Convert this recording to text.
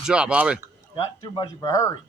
Good job, Bobby. Not too much of a hurry.